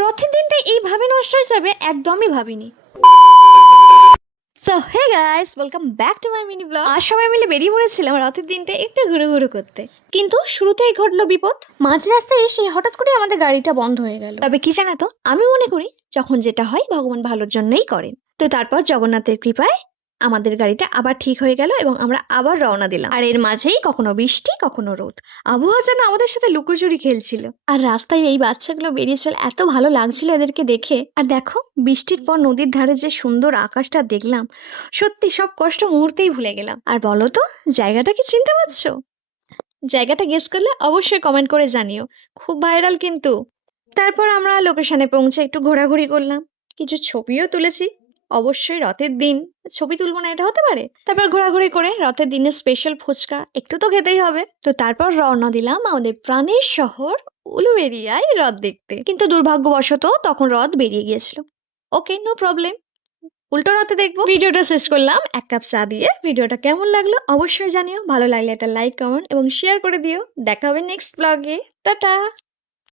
রথের দিনটা এইভাবে নষ্ট হয়ে যাবে একদমই ভাবিনি। So hey guys, welcome back to my mini blog. আজ সবাই মিলে বেরিয়ে পড়েছিলাম রথের দিনটা একটু ঘুরে ঘুরে করতে, কিন্তু শুরুতেই ঘটলো বিপদ। মাঝ রাস্তায় এসে হঠাৎ করে আমাদের গাড়িটা বন্ধ হয়ে গেল। তবে কি জানো তো, আমি মনে করি যখন যেটা হয় ভগবান ভালোর জন্যই করেন। তো তারপর জগন্নাথের কৃপায় আমাদের গাড়িটা আবার ঠিক হয়ে গেল এবং আমরা আবার রওনা দিলাম। আর এর মাঝেই কখনো বৃষ্টি কখনো রোদ, আবহাওয়া যেন আমাদের সাথে লুকোচুরি খেলছিল। আর রাস্তায় এই বাচ্চাগুলো বেরিয়ে চলে, এত ভালো লাগছিল এদেরকে দেখে। আর দেখো, বৃষ্টির পর নদীর ধারে যে সুন্দর আকাশটা দেখলাম, সত্যি সব কষ্ট মুহূর্তেই ভুলে গেলাম। আর বলো তো, জায়গাটা কি চিনতে পারছো? জায়গাটা গেস করলে অবশ্যই কমেন্ট করে জানিও, খুব ভাইরাল কিন্তু। তারপর আমরা লোকেশনে পৌঁছে একটু ঘোরাঘুরি করলাম, কিছু ছবিও তুলেছি। অবশ্যই রথের দিন ছবি তুলবো না, এটা হতে পারে? তারপর ঘোরাঘুরি করে রথের দিনে স্পেশাল ফুচকা একটু তো খেতেই হবে। তো তারপর রওনা দিলাম আমাদের প্রাণের শহর উলুবেড়িয়ায় রথ দেখতে। কিন্তু দুর্ভাগ্যবশত তখন রথ বেরিয়ে গিয়েছিল। ওকে, নো প্রবলেম, উল্টো রথে দেখবো। ভিডিওটা শেষ করলাম এক কাপ চা দিয়ে। ভিডিওটা কেমন লাগলো অবশ্যই জানিও, ভালো লাগলে একটা লাইক কমেন্ট এবং শেয়ার করে দিও। দেখা হবে নেক্সট ব্লগে। টাটা।